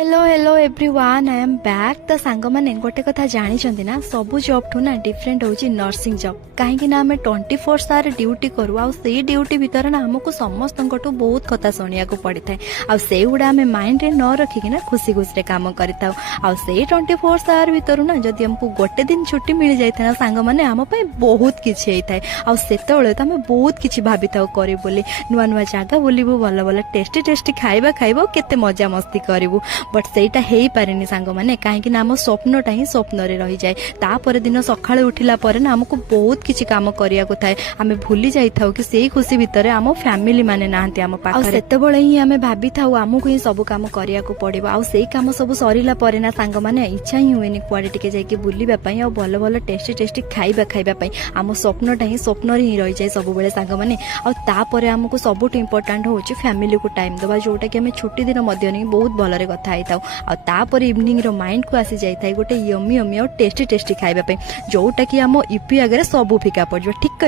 Hello hello everyone I am back. तो सांग मैंने गोटे कथा जानी ना सबू जॉब ठू ना डिफरेंट होची नर्सिंग जॉब कहीं ना आम 24 आवर ड्यूटी करू आ ड्यूटी भितर ना आमको समस्त बहुत कथा शुणा पड़ी था आसे गुड़ा आम माइंड रे न रखिकी खुशी खुशी काम करता 24 आवर भितर ना जदि आमको गोटे दिन छुट्टी मिल जाए ना सांग मैंने आम बहुत किसी होता है आते तो आम बहुत किसी भाभी था कर नुआ नुआ जगह बुलू भल भल टेस्टी टेस्टी खाइबा खाइब केते मजा मस्ती करूँ बट सेटा हे पारेनी सांग माने कहीं आम स्वप्नटा ही स्वप्न रही जाए तापर दिन सका उठिला ना आमको बहुत किसी काम करिया को थाए आम भूली जाई थाउ कि सेही खुशी भितर आम फैमिली माने नाहंती आम पाखरे सेतेबेले ही आम भाभी थाउ आमको ही सब काम करिया को पड़िबो आ सेही काम सब सरिला परे ना सांग माने इच्छा ही हुएनी कुआडे टिके जाई कि बुलिबा पई आ भल भल टेस्टी टेस्टी खाइबा खाइबा पई आम स्वप्नटा ही स्वप्न ही रही जाए सब बेले सांग माने आ तापर आमको सबुठ इंपोर्टेंट होची फैमिली को टाइम दबा जोटा कि आम छुट्टी दिन मध्य नहीं बहुत भलरे कथा आई तापर इवनिंग रो माइंड को आसी जाए गोटे यमी यमी और टेस्टी टेस्टी खाइबा जोटा कि आम यूपी आगे सब फिका पड़ ठीक।